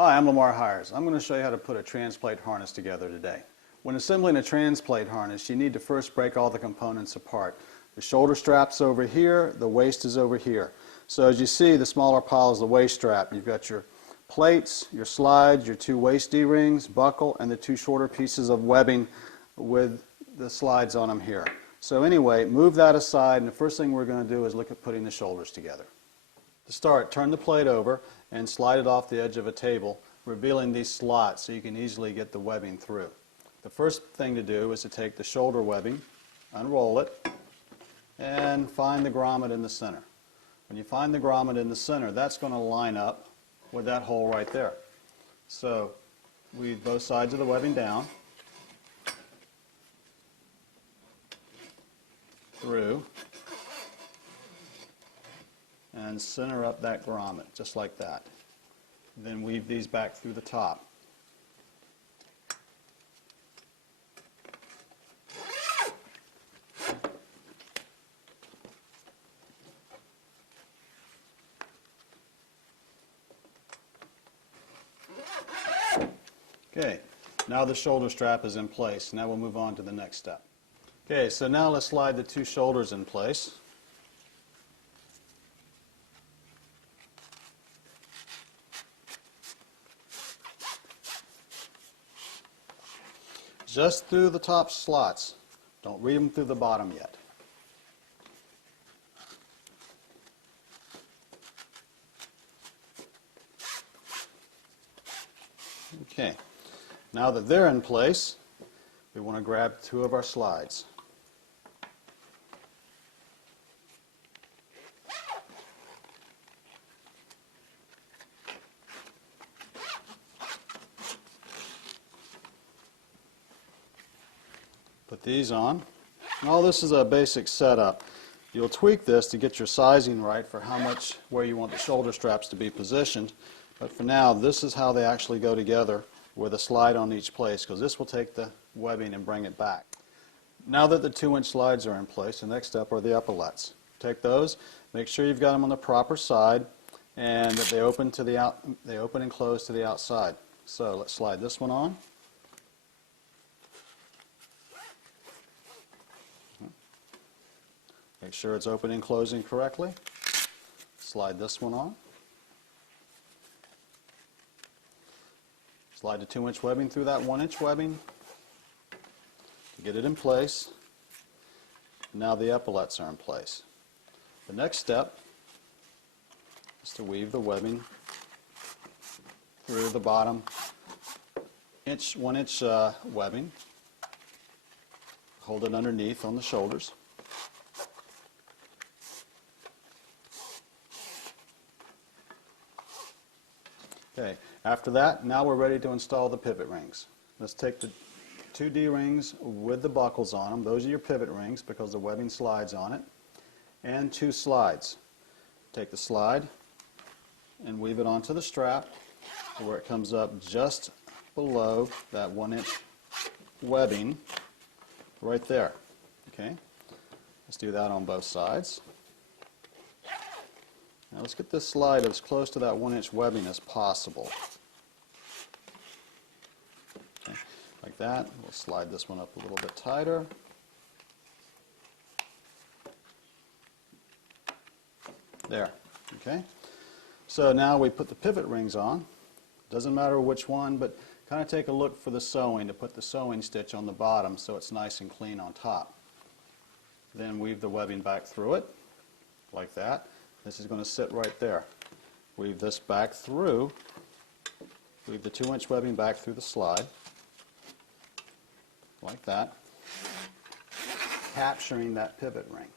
Hi, I'm Lamar. I'm going to show you how to put a TransPlate harness together today. When assembling a TransPlate harness, you need to first break all the components apart. The shoulder strap's over here, the waist is over here. So as you see, the smaller pile is the waist strap. You've got your plates, your slides, your two waist D-rings, buckle, and the two shorter pieces of webbing with the slides on them here. So anyway, move that aside, and the first thing we're going to do is look at putting the shoulders together. To start, turn the plate over and slide it off the edge of a table, revealing these slots so you can easily get the webbing through. The first thing to do is to take the shoulder webbing, unroll it, and find the grommet in the center. When you find the grommet in the center, that's going to line up with that hole right there. So weave both sides of the webbing down, through, and center up that grommet, just like that. Then weave these back through the top. Okay, now the shoulder strap is in place. Now we'll move on to the next step. Okay, so now let's slide the two shoulders in place. Just through the top slots. Don't read them through the bottom yet. Okay, now that they're in place, we want to grab two of our slides. Put these on. Now this is a basic setup. You'll tweak this to get your sizing right for where you want the shoulder straps to be positioned. But for now, this is how they actually go together with a slide on each place, because this will take the webbing and bring it back. Now that the 2-inch slides are in place, the next step are the epaulets. Take those, make sure you've got them on the proper side, and that they open and close to the outside. So let's slide this one on. Make sure it's opening and closing correctly. Slide this one on. Slide the 2-inch webbing through that 1-inch webbing to get it in place. Now the epaulets are in place. The next step is to weave the webbing through the bottom 1-inch webbing. Hold it underneath on the shoulders. Okay, after that, now we're ready to install the pivot rings. Let's take the 2 D-rings with the buckles on them. Those are your pivot rings because the webbing slides on it. And 2 slides. Take the slide and weave it onto the strap where it comes up just below that 1-inch webbing right there. Okay, let's do that on both sides. Now let's get this slide as close to that 1-inch webbing as possible. Okay, like that. We'll slide this one up a little bit tighter. There. Okay. So now we put the pivot rings on. Doesn't matter which one, but kind of take a look for the sewing to put the sewing stitch on the bottom so it's nice and clean on top. Then weave the webbing back through it, like that. This is going to sit right there. Weave this back through, weave the 2-inch webbing back through the slide, like that, capturing that pivot ring.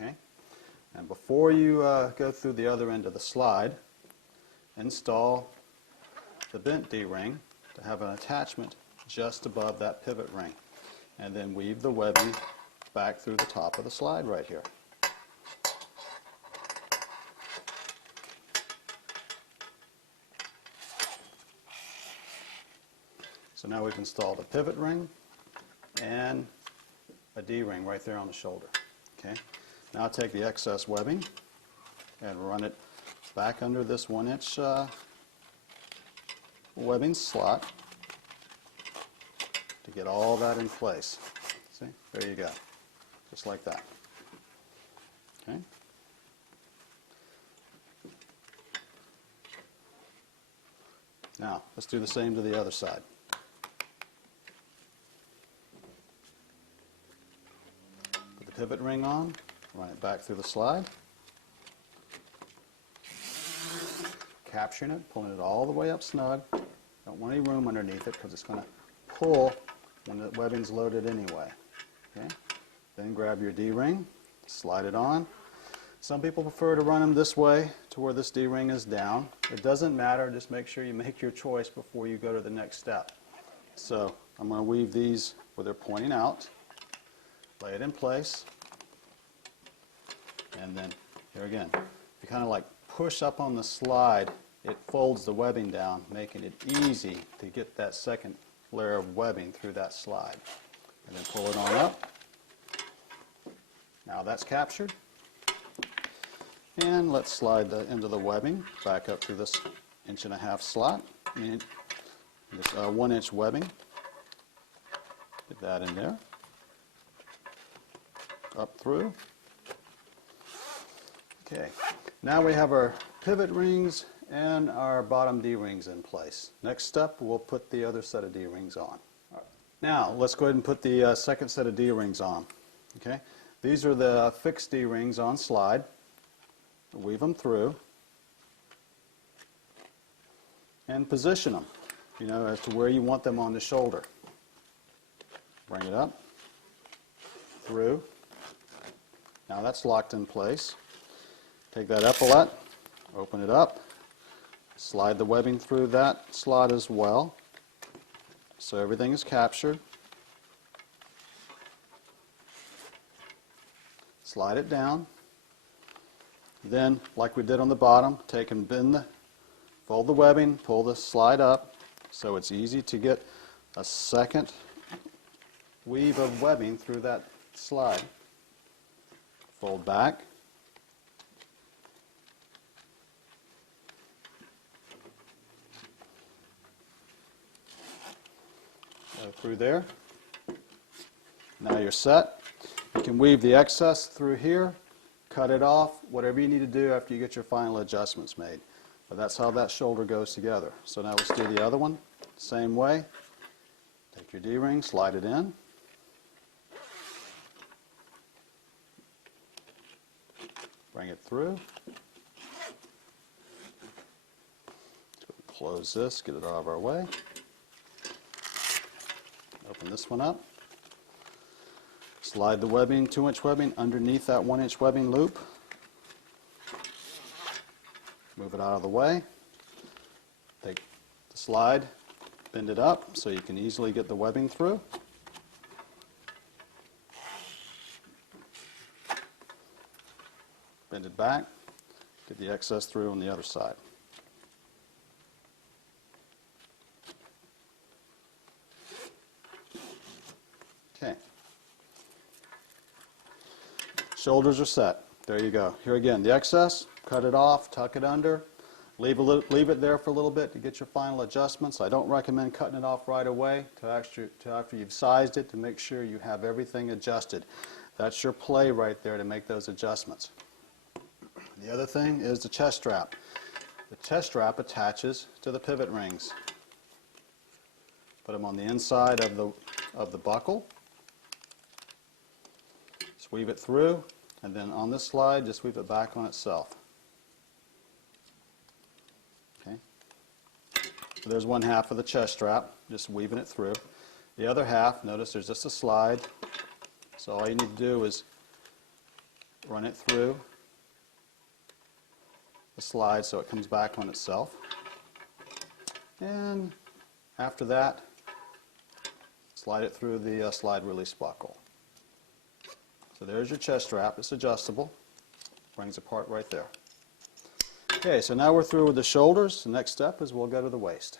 Okay? And before you go through the other end of the slide, install the bent D-ring to have an attachment just above that pivot ring. And then weave the webbing back through the top of the slide right here. So now we've installed a pivot ring and a D-ring right there on the shoulder. Okay. Now take the excess webbing and run it back under this 1-inch webbing slot to get all that in place. See? There you go. Just like that. Okay? Now, let's do the same to the other side. Put the pivot ring on, run it back through the slide. Capturing it, pulling it all the way up snug. Don't want any room underneath it because it's going to pull when the webbing's loaded anyway. Okay? Then grab your D-ring, slide it on. Some people prefer to run them this way to where this D-ring is down. It doesn't matter, just make sure you make your choice before you go to the next step. So I'm going to weave these where they're pointing out, lay it in place, and then here again, you kind of like push up on the slide, it folds the webbing down, making it easy to get that second layer of webbing through that slide. And then pull it on up. Now that's captured. And let's slide the end of the webbing back up through this 1.5 inch slot. This 1 inch webbing. Get that in there. Up through. Okay. Now we have our pivot rings and our bottom D-rings in place. Next step, we'll put the other set of D-rings on. Right. Now let's go ahead and put the second set of D-rings on. Okay. These are the fixed D-rings on slide. Weave them through and position them, as to where you want them on the shoulder. Bring it up, through. Now that's locked in place. Take that epaulette, open it up, slide the webbing through that slot as well, so everything is captured. Slide it down. Then, like we did on the bottom, take and fold the webbing, pull the slide up, so it's easy to get a second weave of webbing through that slide. Fold back. Go through there. Now you're set. You can weave the excess through here. Cut it off, whatever you need to do after you get your final adjustments made. But that's how that shoulder goes together. So now let's do the other one. Same way. Take your D-ring, slide it in. Bring it through. Close this, get it out of our way. Open this one up. Slide the webbing, 2-inch webbing, underneath that 1-inch webbing loop. Move it out of the way. Take the slide, bend it up so you can easily get the webbing through. Bend it back, get the excess through on the other side. Okay. Shoulders are set. There you go. Here again, the excess, cut it off, tuck it under, leave it there for a little bit to get your final adjustments. I don't recommend cutting it off right away till after you've sized it to make sure you have everything adjusted. That's your play right there to make those adjustments. The other thing is the chest strap. The chest strap attaches to the pivot rings. Put them on the inside of the buckle. Just weave it through, and then on this slide, just weave it back on itself. Okay. So there's one half of the chest strap, just weaving it through. The other half, notice there's just a slide. So all you need to do is run it through the slide so it comes back on itself. And after that, slide it through the slide release buckle. So there's your chest strap. It's adjustable. Brings apart right there. Okay, so now we're through with the shoulders. The next step is we'll go to the waist.